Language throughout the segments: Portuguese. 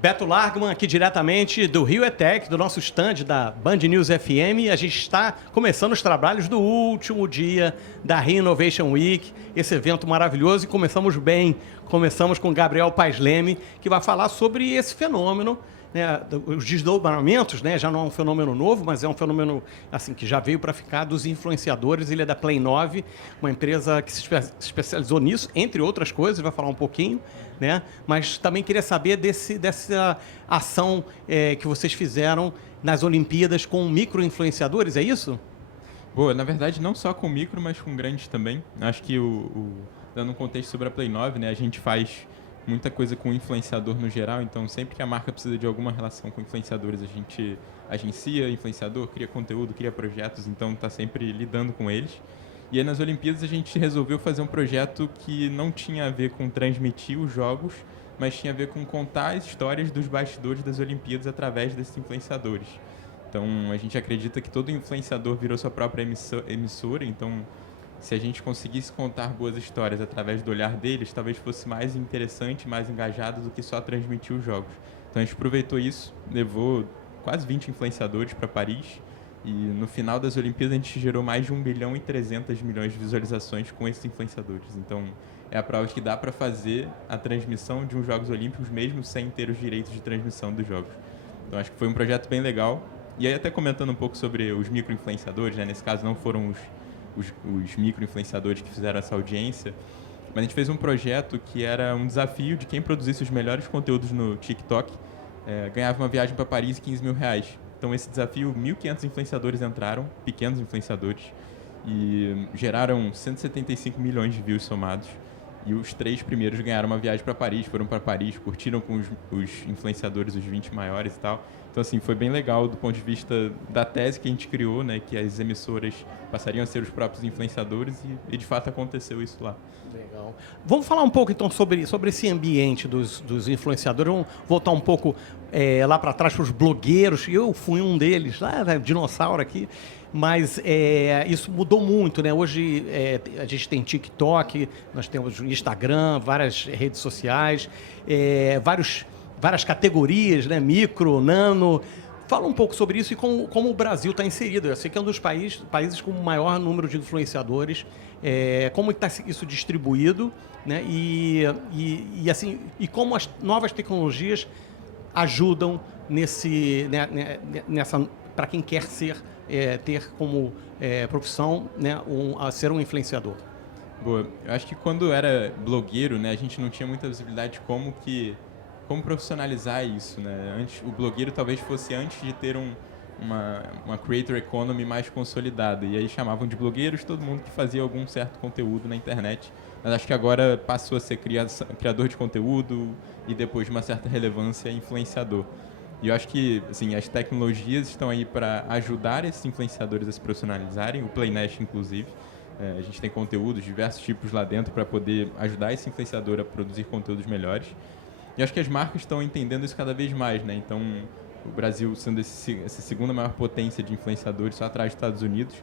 Beto Largman, aqui diretamente do Rio ETEC, do nosso stand da Band News FM. A gente está começando os trabalhos do último dia da Re-Innovation Week, esse evento maravilhoso, e começamos bem. Começamos com Gabriel Paes Leme, que vai falar sobre esse fenômeno, né, os desdobramentos, né, já não é um fenômeno novo, mas é um fenômeno assim, que já veio para ficar, dos influenciadores. Ele é da Play 9, uma empresa que se especializou nisso, entre outras coisas, vai falar um pouquinho, né? Mas também queria saber dessa ação que vocês fizeram nas Olimpíadas com micro-influenciadores, é isso? Boa, na verdade, não só com micro, mas com grandes também. Acho que, dando um contexto sobre a Play 9, né, a gente faz muita coisa com influenciador no geral, então sempre que a marca precisa de alguma relação com influenciadores, a gente agencia influenciador, cria conteúdo, cria projetos, então está sempre lidando com eles. E aí nas Olimpíadas a gente resolveu fazer um projeto que não tinha a ver com transmitir os jogos, mas tinha a ver com contar as histórias dos bastidores das Olimpíadas através desses influenciadores. Então a gente acredita que todo influenciador virou sua própria emissora, então se a gente conseguisse contar boas histórias através do olhar deles, talvez fosse mais interessante, mais engajado do que só transmitir os jogos. Então a gente aproveitou isso, levou quase 20 influenciadores para Paris, e no final das Olimpíadas a gente gerou mais de 1 bilhão e 300 milhões de visualizações com esses influenciadores. Então é a prova de que dá para fazer a transmissão de uns Jogos Olímpicos mesmo sem ter os direitos de transmissão dos jogos. Então acho que foi um projeto bem legal. E aí até comentando um pouco sobre os micro-influenciadores, né? Nesse caso não foram os micro-influenciadores que fizeram essa audiência, mas a gente fez um projeto que era um desafio de quem produzisse os melhores conteúdos no TikTok, ganhava uma viagem para Paris e R$15.000. Então esse desafio, 1.500 influenciadores entraram, pequenos influenciadores, e geraram 175 milhões de views somados. E os 3 primeiros ganharam uma viagem para Paris, foram para Paris, curtiram com os influenciadores, os 20 maiores e tal. Então, assim, foi bem legal do ponto de vista da tese que a gente criou, né? Que as emissoras passariam a ser os próprios influenciadores, e de fato aconteceu isso lá. Legal. Vamos falar um pouco, então, sobre esse ambiente dos influenciadores. Vamos voltar um pouco lá para trás para os blogueiros. Eu fui um deles, lá, dinossauro aqui. Mas isso mudou muito, né? Hoje a gente tem TikTok, nós temos Instagram, várias redes sociais, várias categorias, né? Micro, nano. Fala um pouco sobre isso e como o Brasil está inserido. Eu sei que é um dos países com o maior número de influenciadores. Como está isso distribuído, né? Assim, e como as novas tecnologias ajudam nessa para quem quer ter como profissão, né, a ser um influenciador. Boa. Eu acho que quando era blogueiro, né, a gente não tinha muita visibilidade de como profissionalizar isso, né? O blogueiro talvez fosse antes de ter uma creator economy mais consolidada. E aí chamavam de blogueiros todo mundo que fazia algum certo conteúdo na internet. Mas acho que agora passou a ser criador de conteúdo e, depois de uma certa relevância, influenciador. E eu acho que, assim, as tecnologias estão aí para ajudar esses influenciadores a se profissionalizarem, o PlayNash, inclusive. A gente tem conteúdos, diversos tipos lá dentro para poder ajudar esse influenciador a produzir conteúdos melhores. E acho que as marcas estão entendendo isso cada vez mais, né? Então, o Brasil sendo essa segunda maior potência de influenciadores, só atrás dos Estados Unidos,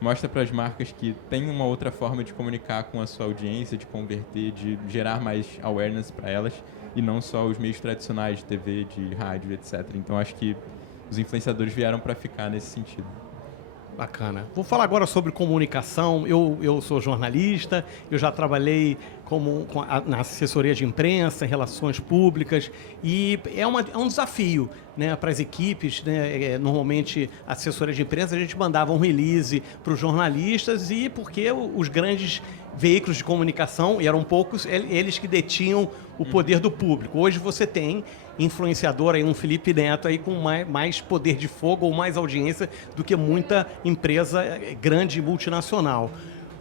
mostra para as marcas que tem uma outra forma de comunicar com a sua audiência, de converter, de gerar mais awareness para elas, e não só os meios tradicionais de TV, de rádio, etc. Então, acho que os influenciadores vieram para ficar nesse sentido. Bacana. Vou falar agora sobre comunicação. Eu sou jornalista, eu já trabalhei na assessoria de imprensa, em relações públicas, e é um desafio, né, para as equipes, né? Normalmente, a assessoria de imprensa, a gente mandava um release para os jornalistas, e porque os grandes veículos de comunicação, e eram poucos, eles que detinham o poder do público. Hoje você tem influenciador aí, um Felipe Neto aí com mais poder de fogo ou mais audiência do que muita empresa grande e multinacional.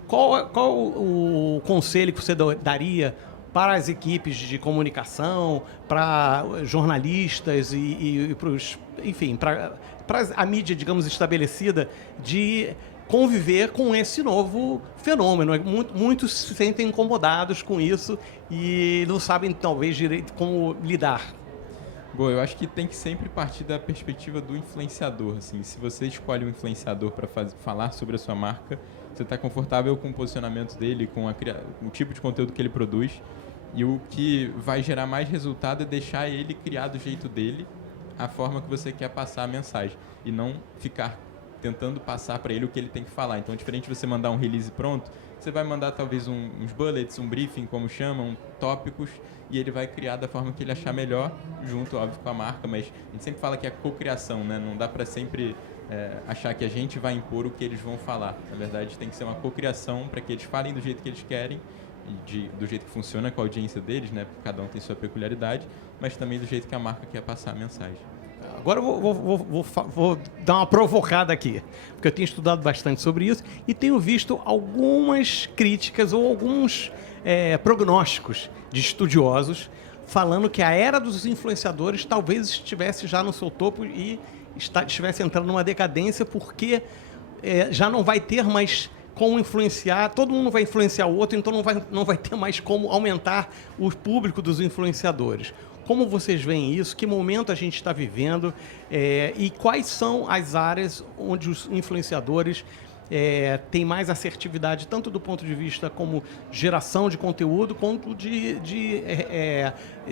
Qual o conselho que você daria para as equipes de comunicação, para jornalistas e para a mídia, digamos, estabelecida, de conviver com esse novo fenômeno? Muitos se sentem incomodados com isso e não sabem, talvez, direito como lidar. Bom, eu acho que tem que sempre partir da perspectiva do influenciador. Assim, se você escolhe um influenciador para falar sobre a sua marca, você está confortável com o posicionamento dele, com o tipo de conteúdo que ele produz. E o que vai gerar mais resultado é deixar ele criar do jeito dele, a forma que você quer passar a mensagem. E não ficar tentando passar para ele o que ele tem que falar. Então, diferente de você mandar um release pronto, você vai mandar talvez uns bullets, um briefing, como chamam, tópicos, e ele vai criar da forma que ele achar melhor, junto, óbvio, com a marca. Mas a gente sempre fala que é cocriação, né? Não dá para sempre achar que a gente vai impor o que eles vão falar. Na verdade, tem que ser uma cocriação para que eles falem do jeito que eles querem, do jeito que funciona com a audiência deles, né? Porque cada um tem sua peculiaridade, mas também do jeito que a marca quer passar a mensagem. Agora eu vou dar uma provocada aqui, porque eu tenho estudado bastante sobre isso e tenho visto algumas críticas ou alguns prognósticos de estudiosos falando que a era dos influenciadores talvez estivesse já no seu topo e estivesse entrando numa decadência porque já não vai ter mais como influenciar, todo mundo vai influenciar o outro, então não vai ter mais como aumentar o público dos influenciadores. Como vocês veem isso? Que momento a gente está vivendo? E quais são as áreas onde os influenciadores têm mais assertividade, tanto do ponto de vista como geração de conteúdo, quanto de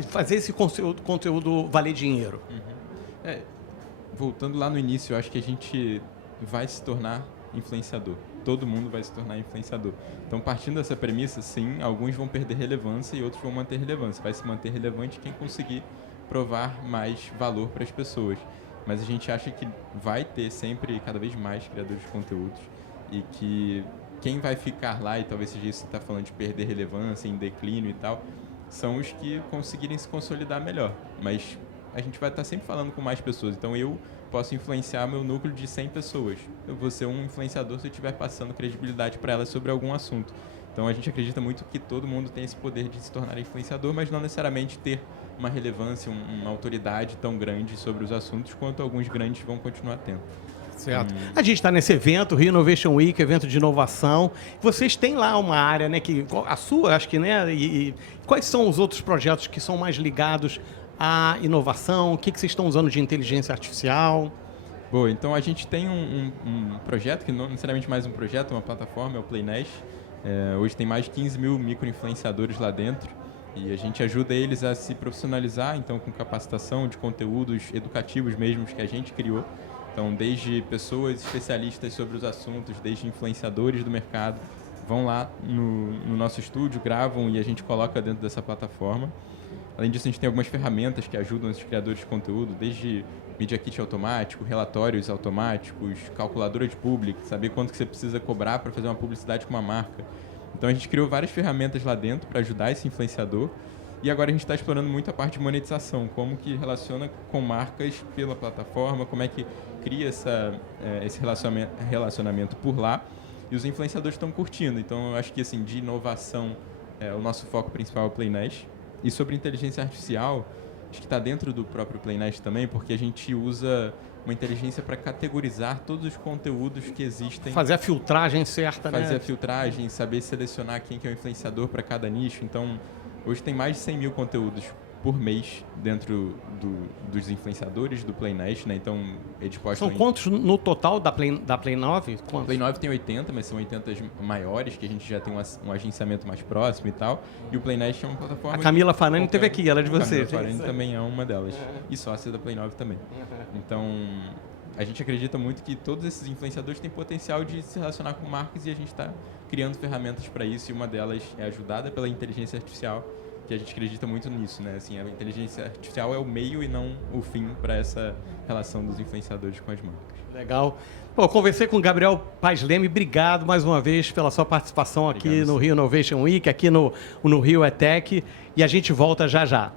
fazer esse conteúdo valer dinheiro? Uhum. Voltando lá no início, eu acho que a gente vai se tornar influenciador. Todo mundo vai se tornar influenciador. Então, partindo dessa premissa, sim, alguns vão perder relevância e outros vão manter relevância. Vai se manter relevante quem conseguir provar mais valor para as pessoas. Mas a gente acha que vai ter sempre, cada vez mais, criadores de conteúdos e que quem vai ficar lá, e talvez seja isso que você está falando de perder relevância, em declínio e tal, são os que conseguirem se consolidar melhor. Mas a gente vai estar sempre falando com mais pessoas. Então, eu posso influenciar meu núcleo de 100 pessoas. Eu vou ser um influenciador se eu estiver passando credibilidade para elas sobre algum assunto. Então, a gente acredita muito que todo mundo tem esse poder de se tornar influenciador, mas não necessariamente ter uma relevância, uma autoridade tão grande sobre os assuntos quanto alguns grandes vão continuar tendo. Certo. A gente está nesse evento, Rio Innovation Week, evento de inovação. Vocês têm lá uma área, né, que a sua, acho que, né? E quais são os outros projetos que são mais ligados à inovação? O que vocês estão usando de inteligência artificial? Bom, então a gente tem um projeto, que não necessariamente mais um projeto, uma plataforma, é o PlayNash. Hoje tem mais de 15 mil micro-influenciadores lá dentro e a gente ajuda eles a se profissionalizar, então com capacitação de conteúdos educativos mesmos que a gente criou. Então, desde pessoas especialistas sobre os assuntos, desde influenciadores do mercado, vão lá no nosso estúdio, gravam e a gente coloca dentro dessa plataforma. Além disso, a gente tem algumas ferramentas que ajudam os criadores de conteúdo, desde Media Kit automático, relatórios automáticos, calculadora de public, saber quanto que você precisa cobrar para fazer uma publicidade com uma marca. Então, a gente criou várias ferramentas lá dentro para ajudar esse influenciador. E agora a gente está explorando muito a parte de monetização, como que relaciona com marcas pela plataforma, como é que cria esse relacionamento por lá. E os influenciadores estão curtindo. Então, eu acho que assim, de inovação, o nosso foco principal é o PlayNash. E sobre inteligência artificial, acho que está dentro do próprio PlayNash também, porque a gente usa uma inteligência para categorizar todos os conteúdos que existem. Fazer a filtragem certa, né? Fazer a filtragem, saber selecionar quem que é o influenciador para cada nicho. Então, hoje tem mais de 100 mil conteúdos por mês dentro dos influenciadores do PlayNash, né? Então, eles postam... São quantos no total da Play 9? Quantos? Play 9 tem 80, mas são 80 maiores, que a gente já tem um agenciamento mais próximo e tal. E o PlayNash é uma plataforma... A Camila Farani teve aqui, ela é de vocês. A Camila Farani também é uma delas. E sócia da Play 9 também. Então, a gente acredita muito que todos esses influenciadores têm potencial de se relacionar com marcas e a gente está criando ferramentas para isso. E uma delas é ajudada pela inteligência artificial, que a gente acredita muito nisso, né? Assim, a inteligência artificial é o meio e não o fim para essa relação dos influenciadores com as marcas. Legal. Pô, conversei com o Gabriel Paes Leme. Obrigado mais uma vez pela sua participação aqui no Rio Innovation Week, aqui no Rio ETEC. E a gente volta já já.